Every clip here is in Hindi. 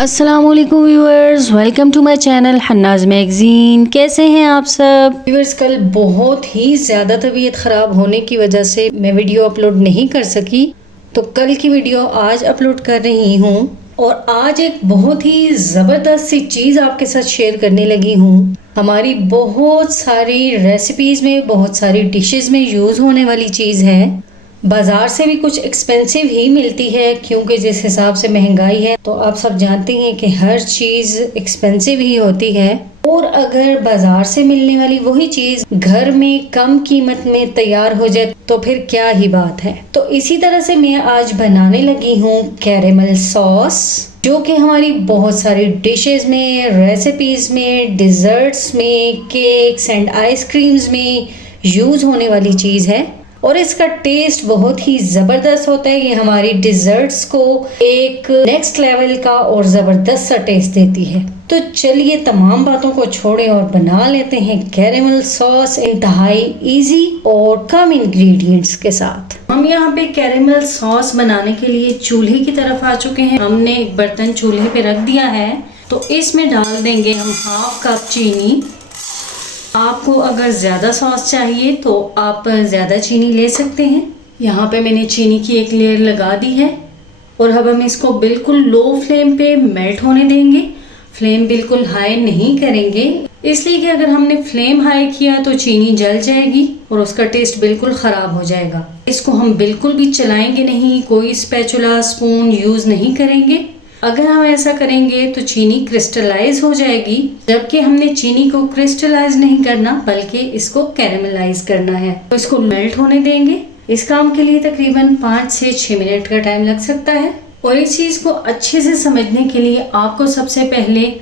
अस्सलामुअलैकुम viewers, welcome to my channel Hannah's magazine. कैसे हैं आप सब व्यूअर्स? कल बहुत ही ज़्यादा तबीयत ख़राब होने की वजह से मैं वीडियो अपलोड नहीं कर सकी, तो कल की वीडियो आज अपलोड कर रही हूँ। और आज एक बहुत ही ज़बरदस्त सी चीज़ आपके साथ शेयर करने लगी हूँ। हमारी बहुत सारी रेसिपीज़ में, बहुत सारी डिशेज़ में यूज़ होने वाली चीज़ है। बाजार से भी कुछ एक्सपेंसिव ही मिलती है, क्योंकि जिस हिसाब से महंगाई है तो आप सब जानते हैं कि हर चीज़ एक्सपेंसिव ही होती है। और अगर बाजार से मिलने वाली वही चीज़ घर में कम कीमत में तैयार हो जाए तो फिर क्या ही बात है। तो इसी तरह से मैं आज बनाने लगी हूँ कैरेमल सॉस, जो कि हमारी बहुत सारी डिशेस में, रेसिपीज में, डिज़र्ट्स में, केक्स एंड आइसक्रीम्स में यूज़ होने वाली चीज़ है। और इसका टेस्ट बहुत ही ज़बरदस्त होता है। ये हमारी डिज़र्ट्स को एक नेक्स्ट लेवल का और ज़बरदस्त सा टेस्ट देती है। तो चलिए तमाम बातों को छोड़े और बना लेते हैं कैरेमल सॉस इंतहाई इजी और कम इंग्रेडिएंट्स के साथ। हम यहाँ पे कैरेमल सॉस बनाने के लिए चूल्हे की तरफ आ चुके हैं। हमने एक बर्तन चूल्हे पे रख दिया है, तो इसमें डाल देंगे हम 1/2 कप चीनी। आपको अगर ज़्यादा सॉस चाहिए तो आप ज़्यादा चीनी ले सकते हैं। यहाँ पे मैंने चीनी की एक लेयर लगा दी है और अब हम इसको बिल्कुल लो फ्लेम पे मेल्ट होने देंगे। फ्लेम बिल्कुल हाई नहीं करेंगे, इसलिए कि अगर हमने फ्लेम हाई किया तो चीनी जल जाएगी और उसका टेस्ट बिल्कुल ख़राब हो जाएगा। इसको हम बिल्कुल भी चलाएंगे नहीं, कोई स्पैचुला स्पून यूज़ नहीं करेंगे। अगर हम ऐसा करेंगे तो चीनी क्रिस्टलाइज हो जाएगी, जबकि हमने चीनी को क्रिस्टलाइज नहीं करना बल्कि इसको कैरेमलाइज करना है। तो इसको मेल्ट होने देंगे। इस काम के लिए तकरीबन 5 से 6 मिनट का टाइम लग सकता है। और इस चीज़ को अच्छे से समझने के लिए आपको सबसे पहले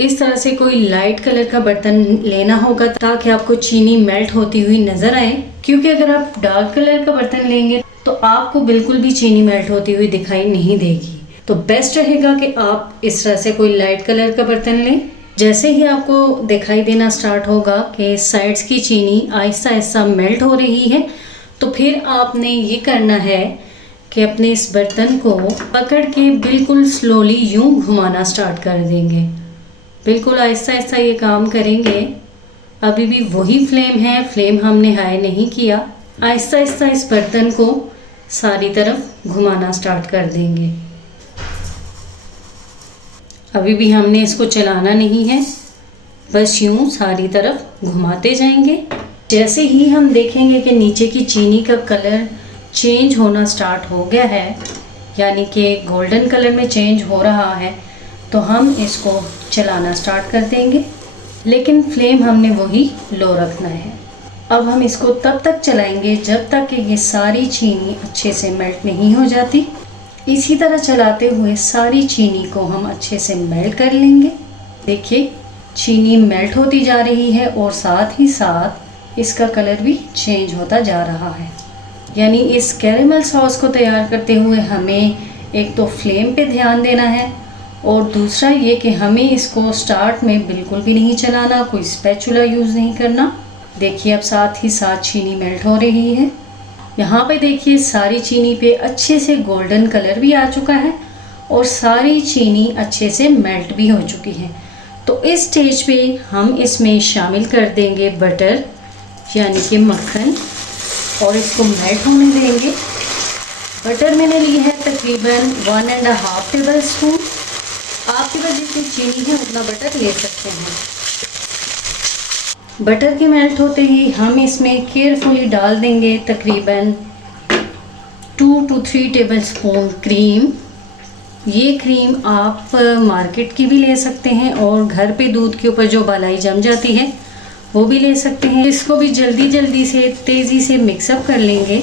इस तरह से कोई लाइट कलर का बर्तन लेना होगा, ताकि आपको चीनी मेल्ट होती हुई नजर आए। क्योंकि अगर आप डार्क कलर का बर्तन लेंगे तो आपको बिल्कुल भी चीनी मेल्ट होती हुई दिखाई नहीं देगी। तो बेस्ट रहेगा कि आप इस तरह से कोई लाइट कलर का बर्तन लें। जैसे ही आपको दिखाई देना स्टार्ट होगा कि साइड्स की चीनी आहिस्ता आहिस्ता मेल्ट हो रही है, तो फिर आपने ये करना है कि अपने इस बर्तन को पकड़ के बिल्कुल स्लोली यूं घुमाना स्टार्ट कर देंगे। बिल्कुल आहिस्ता आहिस्ता ये काम करेंगे। अभी भी वही फ्लेम है, फ्लेम हमने हाई नहीं किया। आहिस्ता आहिस्ता इस बर्तन को सारी तरफ घुमाना स्टार्ट कर देंगे। अभी भी हमने इसको चलाना नहीं है, बस यूं सारी तरफ घुमाते जाएंगे। जैसे ही हम देखेंगे कि नीचे की चीनी का कलर चेंज होना स्टार्ट हो गया है, यानी कि गोल्डन कलर में चेंज हो रहा है, तो हम इसको चलाना स्टार्ट कर देंगे। लेकिन फ्लेम हमने वही लो रखना है। अब हम इसको तब तक चलाएंगे जब तक कि ये सारी चीनी अच्छे से मेल्ट नहीं हो जाती। इसी तरह चलाते हुए सारी चीनी को हम अच्छे से मेल्ट कर लेंगे। देखिए चीनी मेल्ट होती जा रही है और साथ ही साथ इसका कलर भी चेंज होता जा रहा है। यानी इस कैरेमल सॉस को तैयार करते हुए हमें एक तो फ्लेम पे ध्यान देना है, और दूसरा ये कि हमें इसको स्टार्ट में बिल्कुल भी नहीं चलाना, कोई स्पैचुला यूज़ नहीं करना। देखिए अब साथ ही साथ चीनी मेल्ट हो रही है। यहाँ पे देखिए सारी चीनी पे अच्छे से गोल्डन कलर भी आ चुका है और सारी चीनी अच्छे से मेल्ट भी हो चुकी है। तो इस स्टेज पे हम इसमें शामिल कर देंगे बटर, यानी कि मक्खन, और इसको मेल्ट होने देंगे। बटर मैंने ली है तकरीबन 1.5 टेबल स्पून। आपके पास जितनी चीनी है उतना बटर ले सकते हैं। बटर के मेल्ट होते ही हम इसमें केयरफुली डाल देंगे तकरीबन 2 to 3 टेबल स्पून क्रीम। ये क्रीम आप मार्केट की भी ले सकते हैं और घर पे दूध के ऊपर जो मलाई जम जाती है वो भी ले सकते हैं। इसको भी जल्दी से तेज़ी से मिक्सअप कर लेंगे।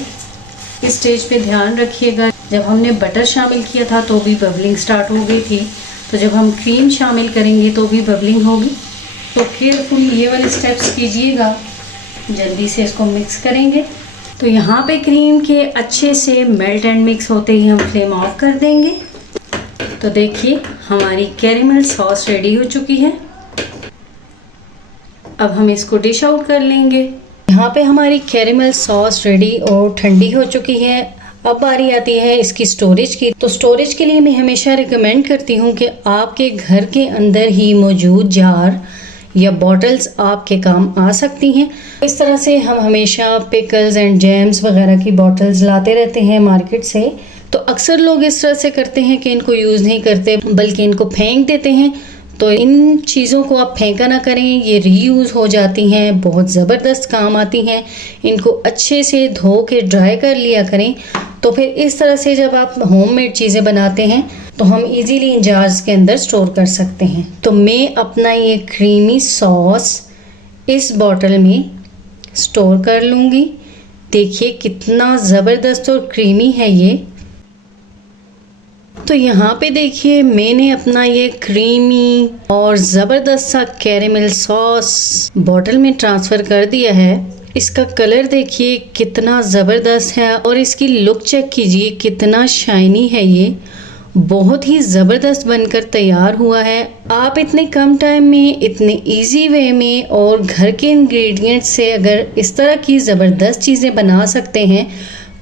इस स्टेज पे ध्यान रखिएगा, जब हमने बटर शामिल किया था तो भी बबलिंग स्टार्ट हो गई थी, तो जब हम क्रीम शामिल करेंगे तो भी बबलिंग होगी। तो केयरफुल ये वाले स्टेप्स कीजिएगा। जल्दी से इसको मिक्स करेंगे। तो यहाँ पे क्रीम के अच्छे से मेल्ट एंड मिक्स होते ही हम फ्लेम ऑफ कर देंगे। तो देखिए हमारी कैरेमल सॉस रेडी हो चुकी है। अब हम इसको डिश आउट कर लेंगे। यहाँ पे हमारी कैरेमल सॉस रेडी और ठंडी हो चुकी है। अब बारी आती है इसकी स्टोरेज की। तो स्टोरेज के लिए मैं हमेशा रिकमेंड करती हूँ कि आपके घर के अंदर ही मौजूद जार या बॉटल्स आपके काम आ सकती हैं। इस तरह से हम हमेशा पिकल्स एंड जैम्स वगैरह की बॉटल्स लाते रहते हैं मार्केट से। तो अक्सर लोग इस तरह से करते हैं कि इनको यूज़ नहीं करते बल्कि इनको फेंक देते हैं। तो इन चीज़ों को आप फेंका ना करें, ये रीयूज़ हो जाती हैं, बहुत ज़बरदस्त काम आती हैं। इनको अच्छे से धो के ड्राई कर लिया करें। तो फिर इस तरह से जब आप होममेड चीज़ें बनाते हैं तो हम इजीली इन जार्स के अंदर स्टोर कर सकते हैं। तो मैं अपना ये क्रीमी सॉस इस बॉटल में स्टोर कर लूँगी। देखिए कितना ज़बरदस्त और क्रीमी है ये। तो यहाँ पे देखिए मैंने अपना ये क्रीमी और ज़बरदस्त सा कैरेमल सॉस बॉटल में ट्रांसफ़र कर दिया है। इसका कलर देखिए कितना ज़बरदस्त है और इसकी लुक चेक कीजिए कितना शाइनी है। ये बहुत ही ज़बरदस्त बनकर तैयार हुआ है। आप इतने कम टाइम में इतने इजी वे में और घर के इंग्रेडिएंट से अगर इस तरह की ज़बरदस्त चीज़ें बना सकते हैं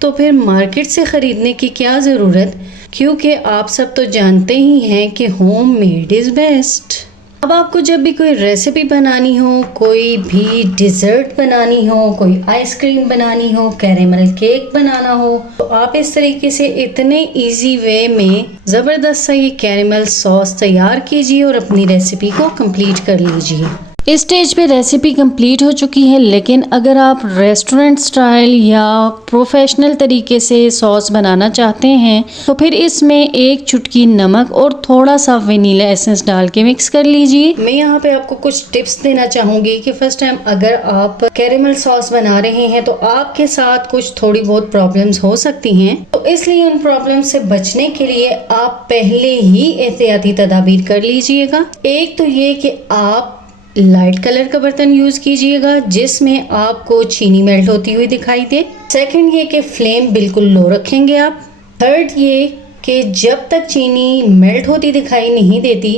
तो फिर मार्केट से ख़रीदने की क्या ज़रूरत, क्योंकि आप सब तो जानते ही हैं कि होम मेड इज़ बेस्ट। अब आपको जब भी कोई रेसिपी बनानी हो, कोई भी डिज़र्ट बनानी हो, कोई आइसक्रीम बनानी हो, कैरेमल केक बनाना हो, तो आप इस तरीके से इतने इजी वे में ज़बरदस्त सा ये कैरेमल सॉस तैयार कीजिए और अपनी रेसिपी को कंप्लीट कर लीजिए। इस स्टेज पे रेसिपी कंप्लीट हो चुकी है, लेकिन अगर आप रेस्टोरेंट स्टाइल या प्रोफेशनल तरीके से सॉस बनाना चाहते हैं तो फिर इसमें एक चुटकी नमक और थोड़ा सा वेनिला एसेंस डाल के मिक्स कर लीजिए। मैं यहाँ पे आपको कुछ टिप्स देना चाहूँगी कि फर्स्ट टाइम अगर आप कैरेमल सॉस बना रहे हैं तो आपके साथ कुछ थोड़ी बहुत प्रॉब्लम्स हो सकती हैं, तो इसलिए उन प्रॉब्लम से बचने के लिए आप पहले ही एहतियाती तदाबीर कर लीजिएगा। एक तो ये कि आप लाइट कलर का बर्तन यूज कीजिएगा जिसमें आपको चीनी मेल्ट होती हुई दिखाई दे। सेकंड ये कि फ्लेम बिल्कुल लो रखेंगे आप। थर्ड ये कि जब तक चीनी मेल्ट होती दिखाई नहीं देती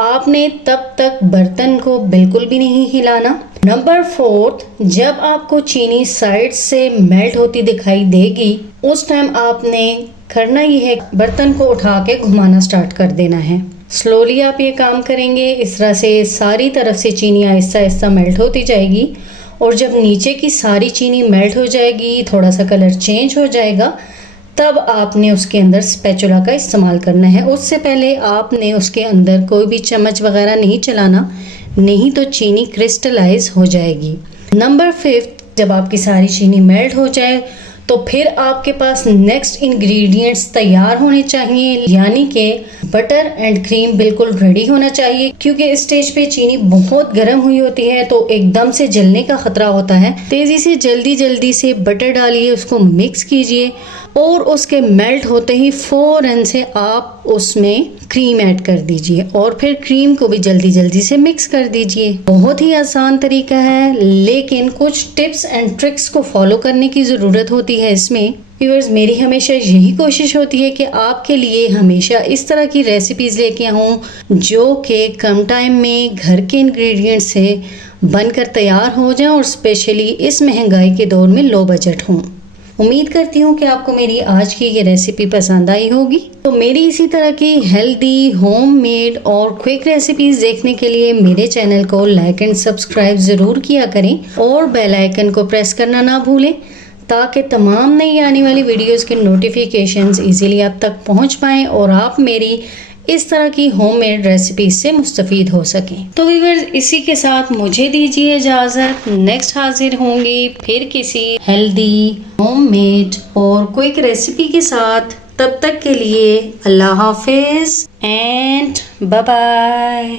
आपने तब तक बर्तन को बिल्कुल भी नहीं हिलाना। नंबर फोर्थ, जब आपको चीनी साइड से मेल्ट होती दिखाई देगी उस टाइम आपने करना ये है बर्तन को उठा के घुमाना स्टार्ट कर देना है। स्लोली आप ये काम करेंगे, इस तरह से सारी तरफ से चीनी आहिस्ता आहिस्ता मेल्ट होती जाएगी और जब नीचे की सारी चीनी मेल्ट हो जाएगी, थोड़ा सा कलर चेंज हो जाएगा, तब आपने उसके अंदर स्पैचुला का इस्तेमाल करना है। उससे पहले आपने उसके अंदर कोई भी चम्मच वगैरह नहीं चलाना, नहीं तो चीनी क्रिस्टलाइज हो जाएगी। नंबर फिफ्थ, जब आपकी सारी चीनी मेल्ट हो जाए तो फिर आपके पास नेक्स्ट इंग्रेडिएंट्स तैयार होने चाहिए, यानी कि बटर एंड क्रीम बिल्कुल रेडी होना चाहिए, क्योंकि इस स्टेज पे चीनी बहुत गर्म हुई होती है तो एकदम से जलने का खतरा होता है। तेज़ी से जल्दी से बटर डालिए, उसको मिक्स कीजिए और उसके मेल्ट होते ही फ़ौरन से आप उसमें क्रीम ऐड कर दीजिए और फिर क्रीम को भी जल्दी से मिक्स कर दीजिए। बहुत ही आसान तरीका है, लेकिन कुछ टिप्स एंड ट्रिक्स को फॉलो करने की ज़रूरत होती है इसमें। व्यूअर्स, मेरी हमेशा यही कोशिश होती है कि आपके लिए हमेशा इस तरह की रेसिपीज़ लेके आऊँ जो कि कम टाइम में घर के इंग्रेडिएंट से बनकर तैयार हो जाएं और स्पेशली इस महंगाई के दौर में लो बजट हों। उम्मीद करती हूँ कि आपको मेरी आज की ये रेसिपी पसंद आई होगी। तो मेरी इसी तरह की हेल्दी, होममेड और क्विक रेसिपीज़ देखने के लिए मेरे चैनल को लाइक एंड सब्सक्राइब ज़रूर किया करें और बेल आइकन को प्रेस करना ना भूलें, ताकि तमाम नई आने वाली वीडियोस के नोटिफिकेशंस इजीली आप तक पहुंच पाएँ और आप मेरी इस तरह की होममेड रेसिपी से मुस्तफ़ीद हो सकें। तो व्यूअर्स, इसी के साथ मुझे दीजिए इजाज़त। नेक्स्ट हाजिर होंगे फिर किसी हेल्दी, होममेड और क्विक रेसिपी के साथ। तब तक के लिए अल्लाह हाफिज़ एंड बाय बाय।